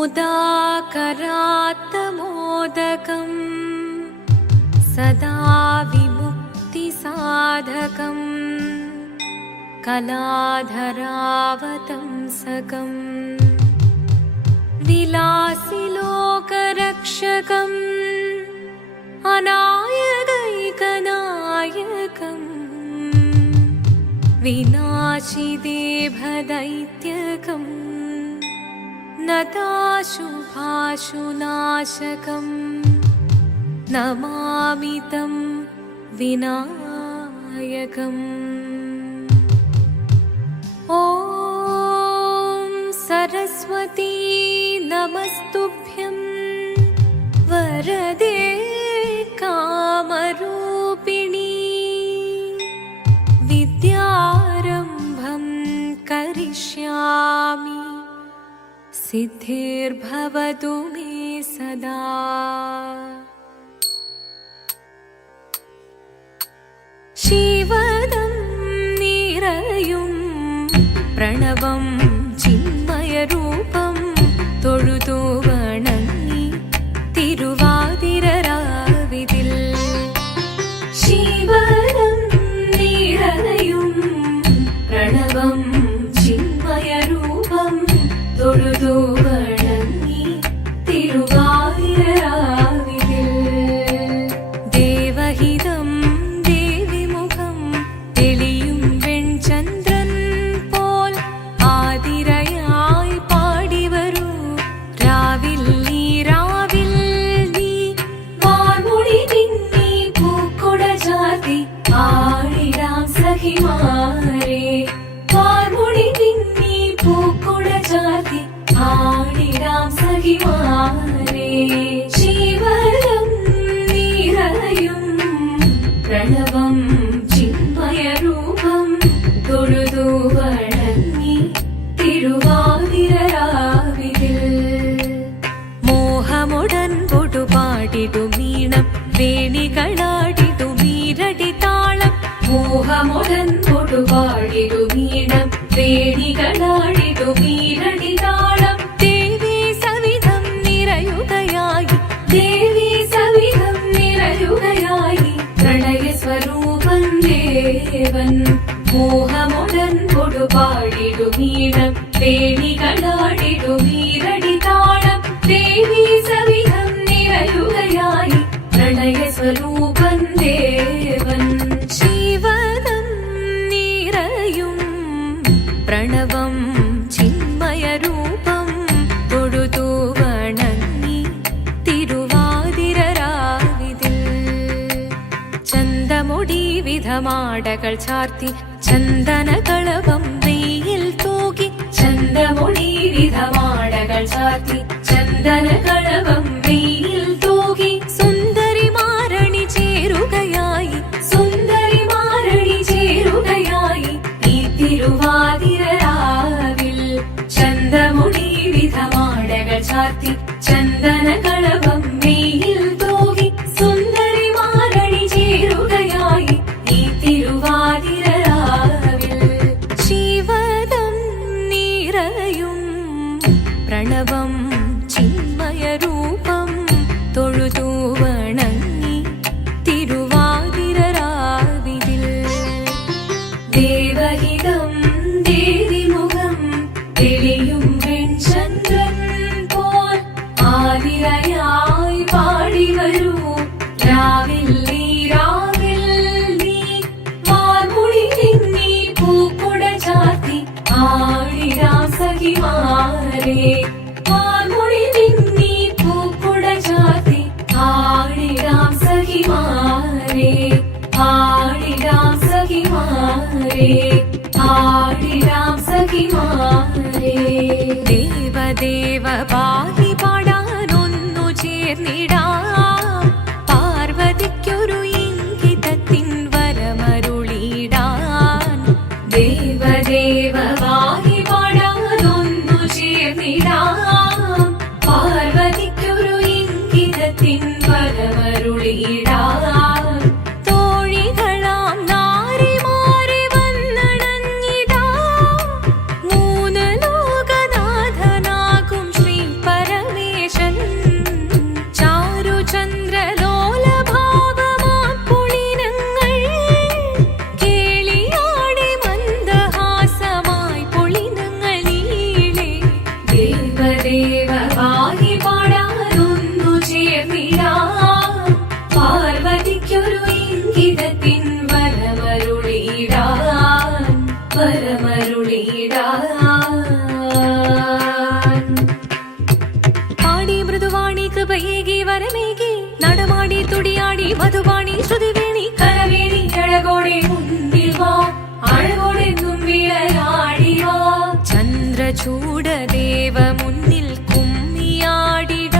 मुदाकरात्तमोदकं सदा विमुक्तिसाधकं कलाधरावतंसकं विलासिलोकरक्षकम् अनायकैकनायकम् विनाशिदेभदैत्यकम् नताशुभाशुनाशकम् नमामि तं विनायकम्। ॐ सरस्वती नमस्तुभ्यं वरदे कामरूपिणी विद्यारम्भं करिष्यामि सिद्धिर्भवतु मे सदा। शिवदं निरयुं प्रणवं चिन्मयरूपं തൊഴുതു വണങ്ങി തിരുവാതിരരാവിതിൽ ശിവനം നിറയും പ്രണവം ചിന്മയരൂപം തൊഴുതു വണങ്ങി തിരുവാതിരരാവിതിൽ ദേവഹിതം ദേവിമുഖം തെളിയും വെൺചന്ദ്രൻ പോൽ ആതിരയായി പാടിവരൂ രാവിൽ നീ വാർമുടി മിന്നി പൂക്കുട ചാർത്തി ആടിടാം സഖിമാരെ വാർമുടി മിന്നി പൂക്കുട ചാർത്തി ആടിടാം സഖിമാരെ ശിവനം നിറയും പ്രണവം ചിന്മയരൂപം തൊഴുതു വണങ്ങി തിരുവാതിരരാവിതിൽ മോഹമുടൻ പൊടുപാടിടുമീണം വേണികളാടിടുമീരടി താളം മോഹമുടൻ പൊടുപാടിടുമീണം വേണികളാടിടുമീരടി താളം ദേവി സവിധം നിറയുകയായി ദേവി സവിധം നിറയുകയായി പ്രണയ സ്വരൂപൻ ദേവൻ മോഹമുടൻ കൊടുപാടിടുമീണം വേണികളാടിടുമീരടി താളം ദേവി സവിധം നിറയുകയായി പ്രണയ സ്വരൂപൻ ദേവൻ ശിവനം നിറയും പ്രണവം ചിന്മയരൂപം തൊഴുതു വണങ്ങി തിരുവാതിരരാവിതിൽ ചന്തമുടി വിധമാടകൾ ചാർത്തി ചന്ദനകളവം വെയിൽ തൂകി ചന്തമുടി വിധമാടകൾ ചാർത്തി ചന്ദനകളവം വെയിൽ തൂകി സുന്ദരിമാരണി ചേരുകയായി സുന്ദരിമാരണി ചേരുകയായി ഈ തിരുവാതിരരാവിൽ ചന്തമുടി വിധമാടകൾ ചാർത്തി ചന്ദനകളവം വെയിൽ തൂകി സുന്ദരിമാരണി ചേരുകയായി ഈ തിരുവാതിരരാവിൽ ശിവദം നിറയും പ്രണവം ചിന്മയരൂപം തൊഴുതു വണങ്ങി തിരുവാതിരരാവിതിൽ ദേവഹിതം ദേവിമുഖം തെളിയും വെൺചന്ദ്രൻ പോൽ ആതിരയായി പാടിവരൂ രാവിൽ നീ വാർമുടി മിന്നി പൂക്കുട ചാർത്തി ആടിടാം സഖിമാരെ വാർമുടി മിന്നി പൂക്കുട ചാർത്തി ആടിടാം സഖിമാരെ ആടിടാം സഖിമാരെ ആടിടാം സഖിമാരെ ദേവദേവ പാഹി പാടാനൊന്നു ചേർന്നിടാം പാർവതിക്കൊരു ഇംഗിതത്തിൻ വരമരുളിടാൻ ദേവദേവ പാഹി പാടാനൊന്നു ചേർന്നിടാം പാർവതിക്കൊരു ഇംഗിതത്തിൻ വരമരുളിടാൻ തോഴികളാം നാരിമാരെ വന്നണഞ്ഞിടാം മൂന്ന് ലോകനാഥനാകും ശ്രീ പര പാർവതിക്കൊരു ഇംഗിതത്തിൻ വരമരുളിയിടാൻ പാടി മൃദുവാണി കൃപയേകി വരമേകി നടമാടി തുടിയാടി മധുവാണി ശ്രുതിവേണി കരവേണി അഴകോടെ മുന്നിൽ വാ അഴകോടെന്നും വിളയാടി വാ ചന്ദ്രചൂടദേവ മുന്നിൽ കുമ്മിയാടിടാം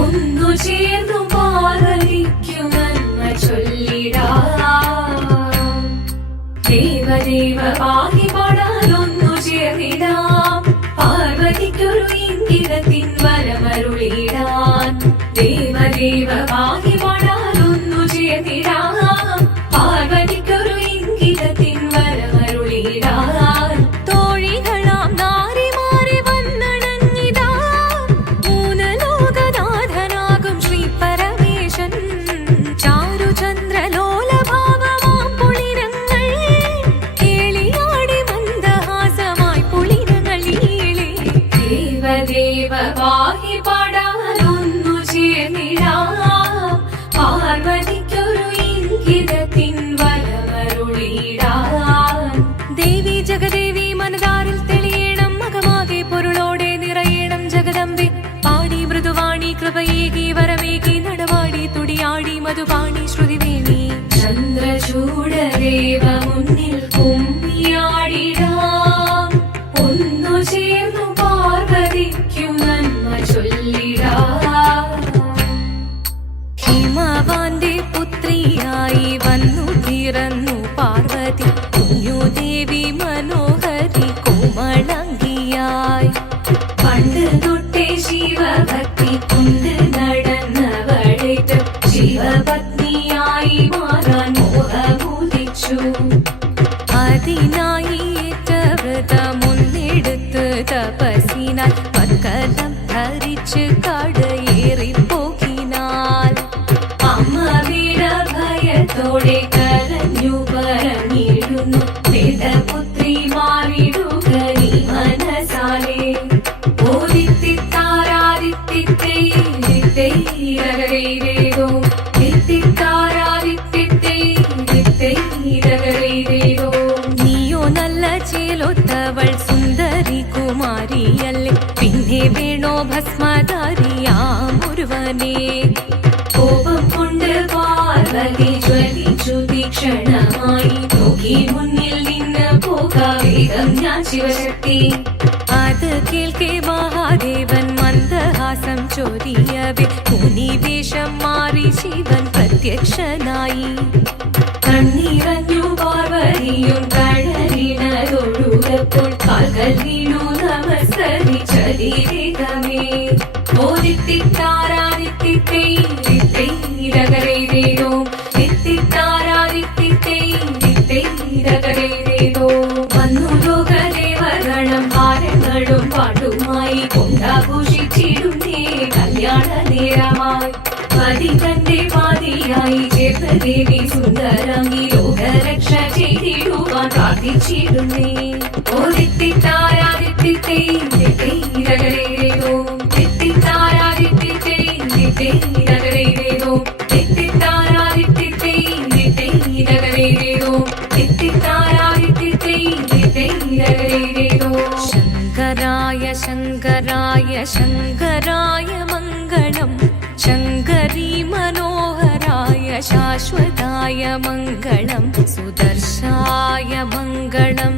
ഒന്നു ചേർന്നു പാർവതിക്കു നന്മ ചൊല്ലിടാം ദേവദേവ പാഹി പാടാനൊന്നു ചേർന്നിടാം പാർവതിക്കൊരു ഇംഗിതത്തിൻ വരമരുളിടാൻ ദേവദേവ പാഹി പാടാനൊന്നു ചേർന്നിടാം പാർവതിക്കൊരു ഇംഗിതത്തിൻ വരമരുളിടാൻ തോഴികളാം നാരിമാരെ വന്നണഞ്ഞിതാ മൂന്ന് ലോകനാഥനാകും ശ്രീ പരമേശൻ ചാരുചന്ദ്രലോലഭാവമാം പുളിരങ്ങൾ കേളിയാടി മന്ദഹാസമായി പുളിരങ്ങൾ ഈളെ ദേവദേവ പാഹി പാടാനൊന്നു ചേർന്നിടാം പാർവതിക്കൊരു ഇംഗിതത്തിൻ വരമരുളിടാൻ ദേവി ജഗദേവി മനതാരിൽ തെളിയണം മകമാകെ പൊരുളോടെ നിറയണം ജഗദമ്പെ പാടി മൃദുവാണി കൃപയേകി വരമേകി നടവാടി തുടിയാടി മധുവാണി ശ്രുതിവേണി ചന്ദ്രചൂടദേവ മുന്നിൽ കുമ്മിയാടിടാം ഒന്നു ചേർന്നു പാർവതിക്കു നന്മ ചൊല്ലിടാം ഹിമവാന്റെ പുത്രിയായി വന്നു പിറന്നു പാർവതി കുഞ്ഞുദേവി മനോഹരി കോമളങ്കിയായി പണ്ട് തൊട്ടേ ശിവഭക്തി കൊണ്ട് നടന്നവളേറ്റ് ശിവപത്നിയായി മാറാൻ മോഹമുദിച്ചു അതിനായി ഏറ്റ വ്രതമൊന്നെടുത്ത് തപസ്സിനാൽ പക്കലം ധരിച്ച് കടയേറിപ്പോകിനാൽ അമ്മ വീര ഭയത്തോടെ കരഞ്ഞു പറഞ്ഞിടുന്നു വേദപുത്രി മാറിടുക നീ മനസാലെ നീയോ നല്ല ചേലൊത്തവൾ സുന്ദരി കുമാരിയല്ലേ പിന്നെ വേണോ ഭസ്മധാരിയാം ഒരുവനെ കോപം കൊണ്ട് പാർവതി ജ്വലിച്ചു തീക്ഷണമായി നോക്കി മുന്നിൽ നിന്ന് പോകാവേഗം ഞാൻ ശിവശക്തി അത് കേൾക്കെ മഹാദേവൻ മന്ദഹാസം ചൊരിയവേ മുനിവേഷം മാറി ശിവൻ പ്രത്യക്ഷനായി കണ്ണീറഞ്ഞു പാർവതിയും കഴലിനതൊഴുകപ്പോൾ കാൽകൾ വീണു നമസ്കരിച്ചതിവേഗമേ ഓദിത്തിത്താരാദിത്തിത്തൈരകരൈതേതോ തിത്തിത്താരാദിത്തിത്തൈരകരൈതേതോ വന്നു ലോകദേവഗണം ഭാരങ്ങളും പാട്ടുമായി കൊണ്ടാഘോഷിച്ചിടുന്നേ കല്യാണ നേരമായി പതി തന്റെ പാതിയായി ചേർന്ന ദേവി സുന്ദരാംഗി ലോകരക്ഷ ചെയ്തിടുവാൻ പ്രാർത്ഥിച്ചിടുന്നേ ഓദിത്തിത്താരാദിത്തിത്തൈരകരൈതേതോ തിത്തിത്താരാദിത്തിത്തൈരകരൈതേതോ തിത്തിത്താരാദിത്തിത്തൈരകരൈതേതോ തിത്തിത്താരാദിത്തിത്തൈരകരൈതേതോ ശങ്കരായ ശങ്കരായ ശങ്കരായ മംഗളം ശങ്കരീ മനോഹരായ ശാശ്വതായ മംഗളം സുദർശായ മംഗളം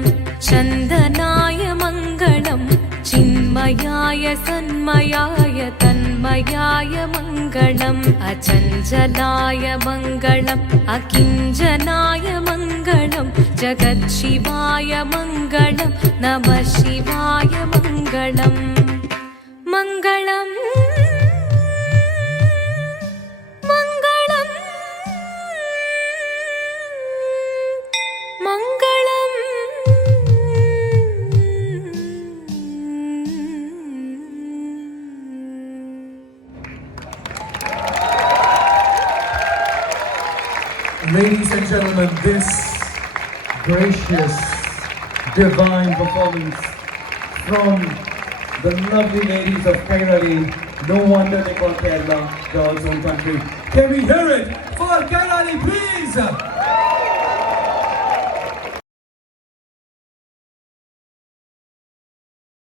ചന്ദനായ മംഗളം ചിന്മയായ സന്മയായ തന്മയായ മംഗളം അചഞ്ചലായ മംഗളം അകിഞ്ചനായ മംഗളം ജഗത്ശിവായ മംഗളം നമഃ ശിവായ മംഗളം മംഗളം മംഗളം Ladies and gentlemen, this gracious, divine performance from the lovely ladies of Kairali No wonder they call Kerala God's own country. Can we hear it for Kairali, please?